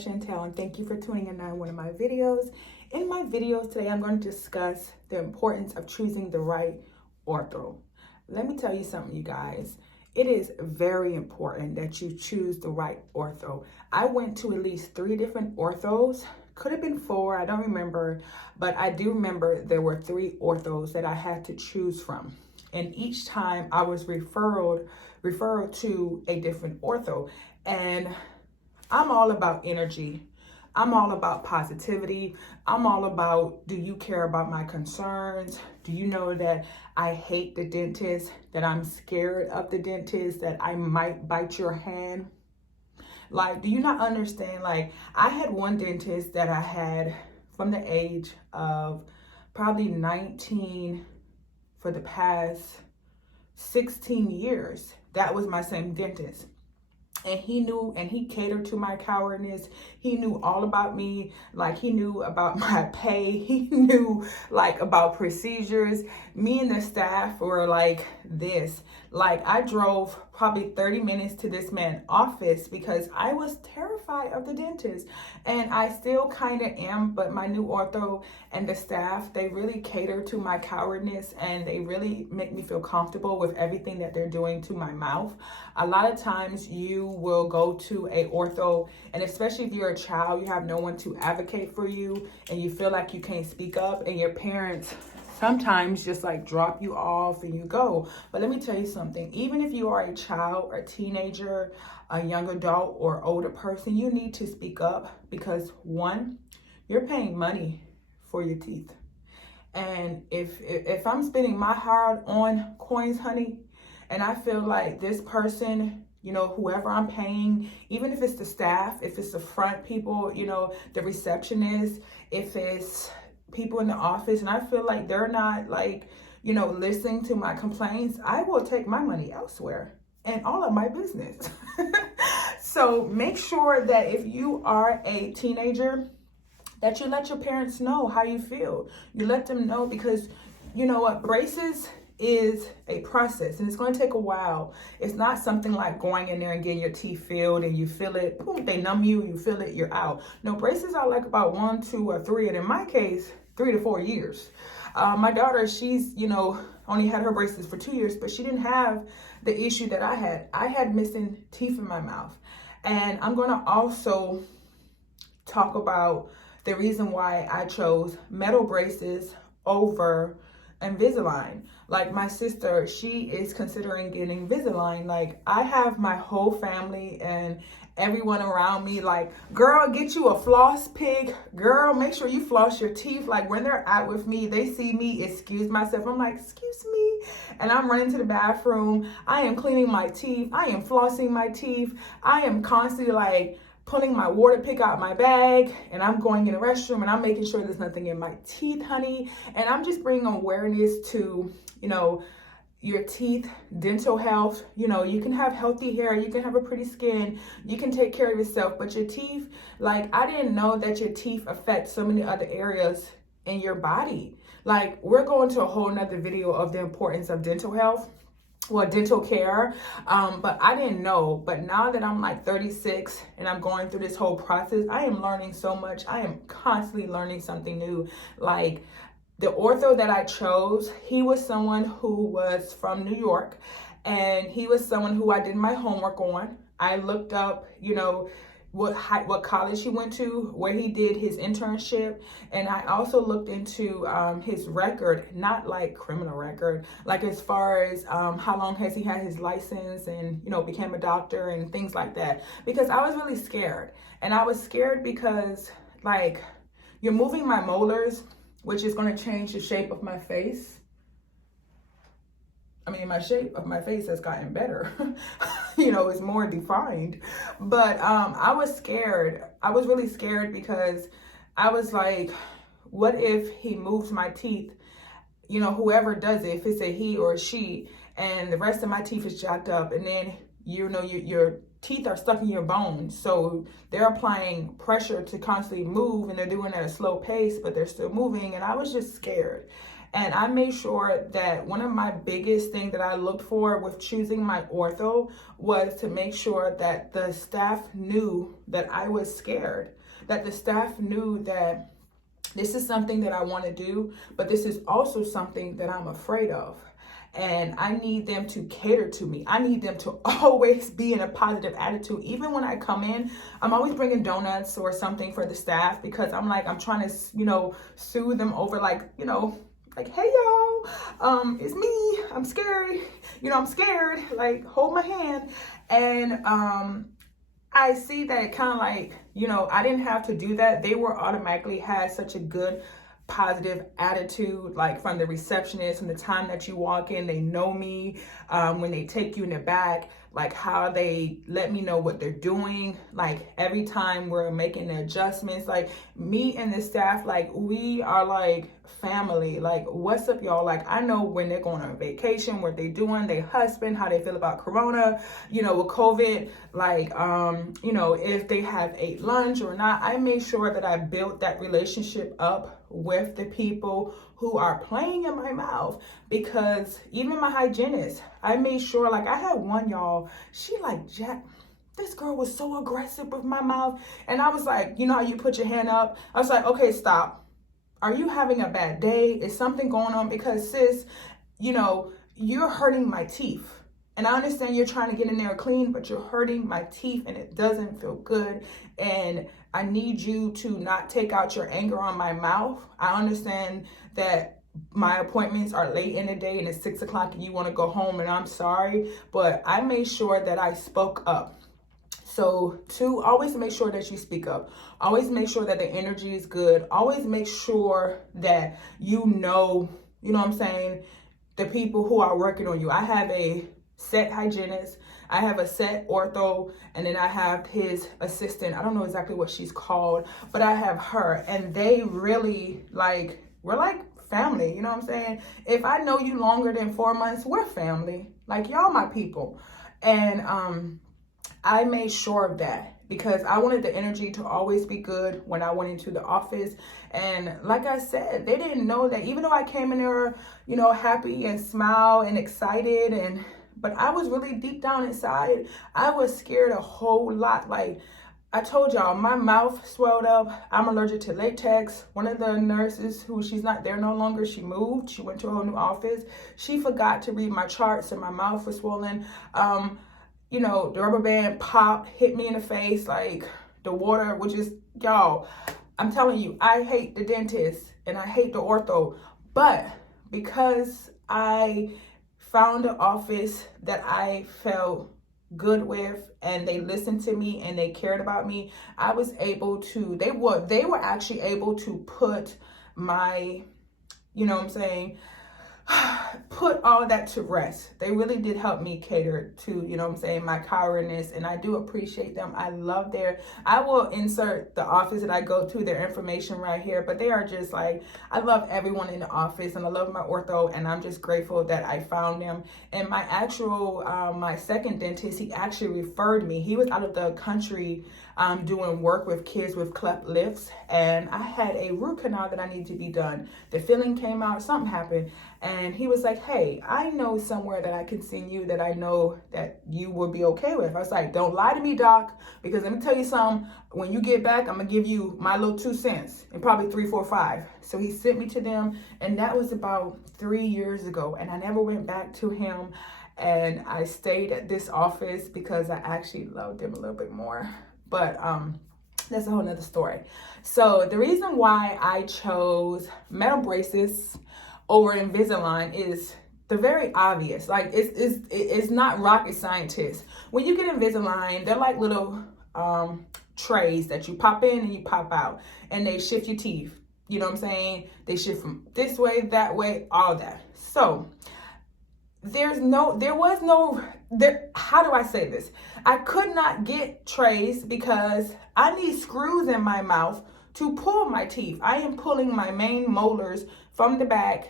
Chantel, and thank you for tuning in on one of my videos. In my videos today, I'm going to discuss the importance of choosing the right ortho. Let me tell you something, you guys. It is very important that you choose the right ortho. I went to at least 3 different orthos. Could have been 4, I don't remember, but I do remember there were 3 orthos that I had to choose from. And each time I was referred to a different ortho. And I'm all about energy. I'm all about positivity. I'm all about, do you care about my concerns? Do you know that I hate the dentist, that I'm scared of the dentist, that I might bite your hand? Like, do you not understand? Like, I had one dentist that I had from the age of probably 19 for the past 16 years. That was my same dentist. And he knew, and he catered to my cowardness. He knew all about me. Like, he knew about my pay. He knew like about procedures. Me and the staff were like this. Like, I drove probably 30 minutes to this man's office because I was terrified of the dentist. And I still kind of am, but my new ortho and the staff, they really cater to my cowardness, and they really make me feel comfortable with everything that they're doing to my mouth. A lot of times you will go to a ortho, and especially if you're a child, you have no one to advocate for you, and you feel like you can't speak up, and your parents sometimes just like drop you off and you go. But let me tell you something, even if you are a child or a teenager, a young adult or older person, you need to speak up, because one, you're paying money for your teeth. And if I'm spending my hard-earned coins, honey, and I feel like this person, you know, whoever I'm paying, even if it's the staff, if it's the front people, you know, the receptionist, if it's people in the office, and I feel like they're not like, you know, listening to my complaints, I will take my money elsewhere and all of my business. So make sure that if you are a teenager, that you let your parents know how you feel. You let them know, because you know what, braces is a process, and it's going to take a while. It's not something like going in there and getting your teeth filled and you feel it, boom, they numb you, you feel it, you're out. No, braces are like about 1, 2, or 3, and in my case, 3 to 4 years. My daughter, she's, you know, only had her braces for 2 years, but she didn't have the issue that I had. I had missing teeth in my mouth. And I'm going to also talk about the reason why I chose metal braces over Invisalign. Like, my sister, she is considering getting Invisalign. Like, I have my whole family and everyone around me like, girl, get you a floss pig. Girl, make sure you floss your teeth. Like, when they're out with me, they see me excuse myself. I'm like, excuse me. And I'm running to the bathroom. I am cleaning my teeth. I am flossing my teeth. I am constantly like pulling my water pick out my bag, and I'm going in the restroom and I'm making sure there's nothing in my teeth, honey. And I'm just bringing awareness to, you know, your teeth, dental health. You know, you can have healthy hair, you can have a pretty skin, you can take care of yourself, but your teeth, like, I didn't know that your teeth affect so many other areas in your body. Like, we're going to a whole nother video of the importance of dental health, well, dental care, but I didn't know. But now that I'm like 36 and I'm going through this whole process, I am learning so much. I am constantly learning something new. Like, the ortho that I chose, he was someone who was from New York, and he was someone who I did my homework on. I looked up, you know, what college he went to, where he did his internship, and I also looked into his record, not like criminal record, like as far as how long has he had his license, and, you know, became a doctor and things like that, because I was really scared. And I was scared because, like, you're moving my molars, which is going to change the shape of my face. I mean, my shape of my face has gotten better. You know, it's more defined. But I was scared. I was really scared because I was like, what if he moves my teeth? You know, whoever does it, if it's a he or a she, and the rest of my teeth is jacked up, and then, you know, your teeth are stuck in your bones. So they're applying pressure to constantly move, and they're doing it at a slow pace, but they're still moving. And I was just scared. And I made sure that one of my biggest things that I looked for with choosing my ortho was to make sure that the staff knew that I was scared, that the staff knew that this is something that I want to do, but this is also something that I'm afraid of. And I need them to cater to me. I need them to always be in a positive attitude. Even when I come in, I'm always bringing donuts or something for the staff, because I'm trying to, soothe them over, like, hey y'all, it's me. I'm scary. I'm scared. Like, hold my hand. And I see that it kind of I didn't have to do that. They were automatically had such a good positive attitude, like from the receptionist, from the time that you walk in, they know me. When they take you in the back, like how they let me know what they're doing. Like every time we're making the adjustments, like me and the staff, like we are like family. Like, what's up, y'all? Like, I know when they're going on vacation, what they doing, their husband, how they feel about Corona, with COVID, like, if they have ate lunch or not. I made sure that I built that relationship up with the people who are playing in my mouth, because even my hygienist, I made sure, like I had one, y'all, she like, Jack, this girl was so aggressive with my mouth. And I was like, you know how you put your hand up? I was like, okay, stop. Are you having a bad day? Is something going on? Because sis, you're hurting my teeth. And I understand you're trying to get in there clean, but you're hurting my teeth and it doesn't feel good. And I need you to not take out your anger on my mouth. I understand that my appointments are late in the day and it's 6 o'clock and you want to go home, and I'm sorry, but I made sure that I spoke up. So 2, always make sure that you speak up. Always make sure that the energy is good. Always make sure that you know what I'm saying, the people who are working on you. I have a set hygienist, I have a set ortho, and then I have his assistant. I don't know exactly what she's called, but I have her, and they really we're like family, you know what I'm saying? If I know you longer than 4 months, we're family. Like, y'all my people. And I made sure of that because I wanted the energy to always be good when I went into the office. And like I said, they didn't know that even though I came in there, happy and smile and excited, but I was really deep down inside, I was scared a whole lot. Like I told y'all, my mouth swelled up. I'm allergic to latex. One of the nurses, who she's not there no longer, she moved. She went to a whole new office. She forgot to read my charts and my mouth was swollen. The rubber band popped, hit me in the face, like the water, which is, y'all, I'm telling you, I hate the dentist and I hate the ortho, but because I found an office that I felt good with and they listened to me and they cared about me, I was able to, they were actually able to put my, put all that to rest. They really did help me cater to, my cowardness, and I do appreciate them. I love I will insert the office that I go to, their information right here, but they are just like, I love everyone in the office and I love my ortho, and I'm just grateful that I found them. And my actual, my second dentist, he actually referred me. He was out of the country doing work with kids with cleft lips, and I had a root canal that I needed to be done. The filling came out, something happened, and he was like, hey, I know somewhere that I can send you that I know that you will be okay with. I was like, don't lie to me, doc, because let me tell you something, when you get back, I'm gonna give you my little 2 cents, and probably 3, 4, 5. So he sent me to them, and that was about 3 years ago, and I never went back to him. And I stayed at this office because I actually loved him a little bit more. But that's a whole nother story. So the reason why I chose metal braces over Invisalign is the very obvious. Like it's not rocket scientist. When you get Invisalign, they're like little trays that you pop in and you pop out, and they shift your teeth. You know what I'm saying? They shift from this way, that way, all that. So how do I say this? I could not get trays because I need screws in my mouth to pull my teeth. I am pulling my main molars from the back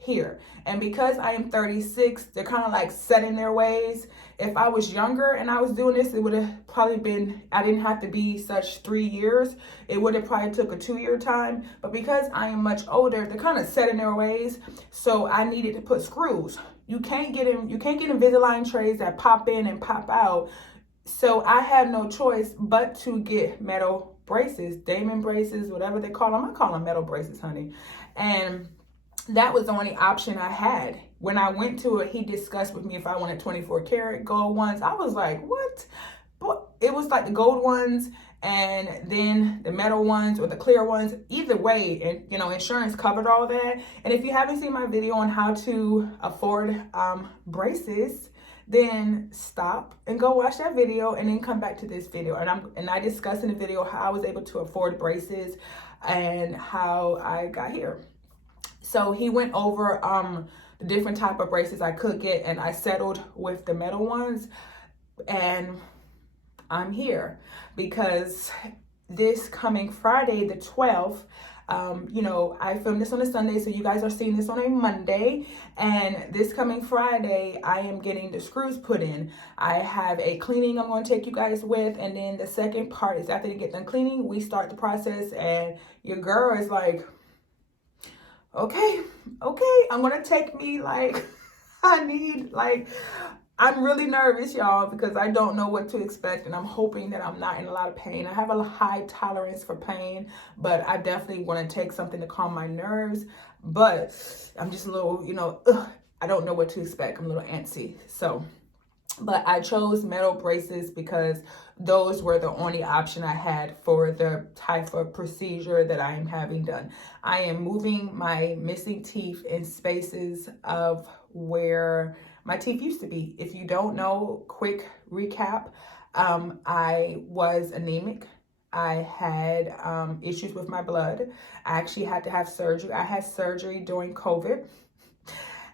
here. And because I am 36, they're kind of like set in their ways. If I was younger and I was doing this, it would have probably been, I didn't have to be such 3 years. It would have probably took a 2-year time. But because I am much older, they're kind of set in their ways. So I needed to put screws. You can't get Invisalign trays that pop in and pop out. So I had no choice but to get metal braces, Damon braces, whatever they call them. I call them metal braces, honey. And that was the only option I had. When I went to it, he discussed with me if I wanted 24 karat gold ones. I was like, what? But it was like the gold ones and then the metal ones or the clear ones. Either way, and you know, insurance covered all that. And if you haven't seen my video on how to afford braces, then stop and go watch that video and then come back to this video. And I discussed in the video how I was able to afford braces and how I got here. So he went over the different type of braces I could get, and I settled with the metal ones, and I'm here because this coming Friday, the 12th, you know, I filmed this on a Sunday, so you guys are seeing this on a Monday, and this coming Friday, I am getting the screws put in. I have a cleaning I'm going to take you guys with, and then the second part is after they get done cleaning, we start the process, and your girl is like, okay, I'm going to take me, like, I'm really nervous, y'all, because I don't know what to expect, and I'm hoping that I'm not in a lot of pain. I have a high tolerance for pain, but I definitely want to take something to calm my nerves, but I'm just a little, you know, I don't know what to expect. I'm a little antsy, so... But I chose metal braces because those were the only option I had for the type of procedure that I am having done. I am moving my missing teeth in spaces of where my teeth used to be. If you don't know, quick recap, I was anemic. I had issues with my blood. I actually had to have surgery. I had surgery during COVID.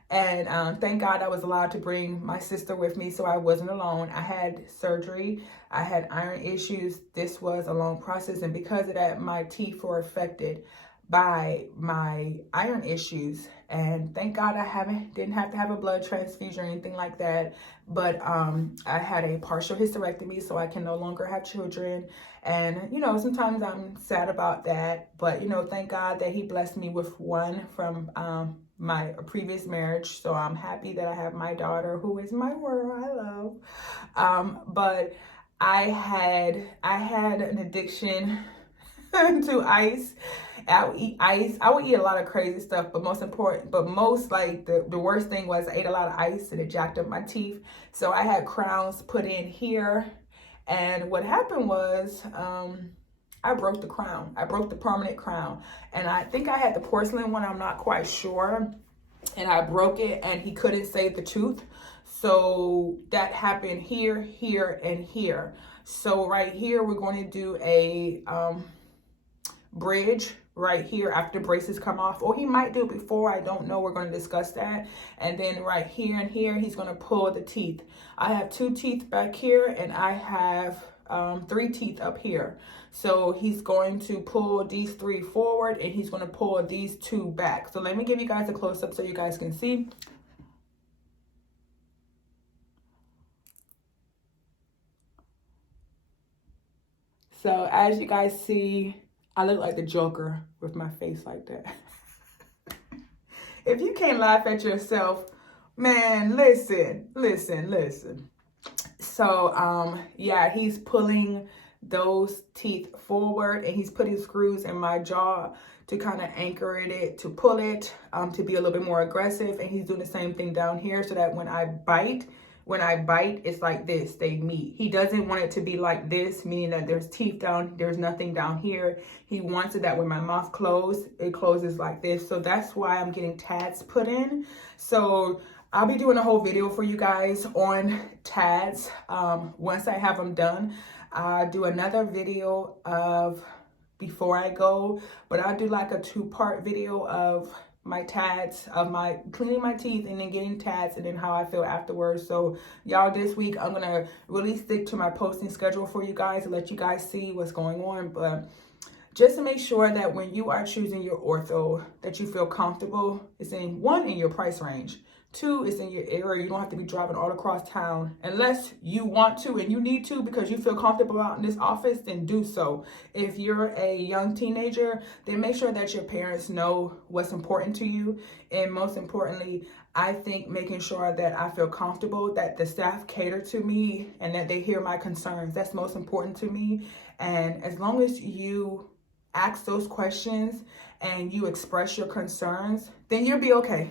And thank God I was allowed to bring my sister with me, so I wasn't alone. I had surgery. I had iron issues. This was a long process. And because of that, my teeth were affected by my iron issues. And thank God I didn't have to have a blood transfusion or anything like that. But I had a partial hysterectomy, so I can no longer have children. And, you know, sometimes I'm sad about that. But, you know, thank God that he blessed me with one from my previous marriage. So I'm happy that I have my daughter, who is my world, I love. But I had an addiction to ice. I would eat ice. I would eat a lot of crazy stuff, but most like the worst thing was I ate a lot of ice and it jacked up my teeth. So I had crowns put in here. And what happened was, I broke the crown. I broke the permanent crown. And I think I had the porcelain one, I'm not quite sure. And I broke it and he couldn't save the tooth. So that happened here, here, and here. So right here, we're going to do a bridge right here after braces come off. Or he might do it before, I don't know. We're going to discuss that. And then right here and here, he's going to pull the teeth. I have 2 teeth back here and I have 3 teeth up here. So he's going to pull these 3 forward and he's going to pull these 2 back. So let me give you guys a close-up so you guys can see. So as you guys see, I look like the Joker with my face like that. If you can't laugh at yourself, man, listen. So yeah, he's pulling those teeth forward and he's putting screws in my jaw to kind of anchor it, to pull it, to be a little bit more aggressive. And he's doing the same thing down here so that when I bite, it's like this, they meet. He doesn't want it to be like this, meaning that there's teeth there's nothing down here. He wants it that when my mouth closes, it closes like this. So that's why I'm getting tats put in. So I'll be doing a whole video for you guys on tats once I have them done. I'll do another video of before I go, but I'll do like a 2-part video of my tats, of my cleaning my teeth and then getting tats and then how I feel afterwards. So y'all, this week I'm gonna really stick to my posting schedule for you guys to let you guys see what's going on. But just to make sure that when you are choosing your ortho, that you feel comfortable. It's in one, in your price range. Two, it's in your area. You don't have to be driving all across town unless you want to and you need to because you feel comfortable out in this office, then do so. If you're a young teenager, then make sure that your parents know what's important to you. And most importantly, I think making sure that I feel comfortable, that the staff cater to me and that they hear my concerns. That's most important to me. And as long as you ask those questions and you express your concerns, then you'll be okay.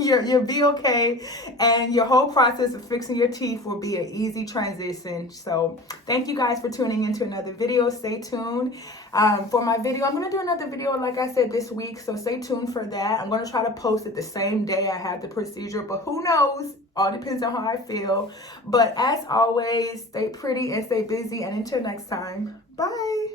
You'll be okay, and your whole process of fixing your teeth will be an easy transition. So thank you guys for tuning into another video. Stay tuned for my video. I'm going to do another video, like I said, this week, so stay tuned for that. I'm going to try to post it the same day I had the procedure, but who knows? All depends on how I feel. But as always, stay pretty and stay busy, and until next time, bye.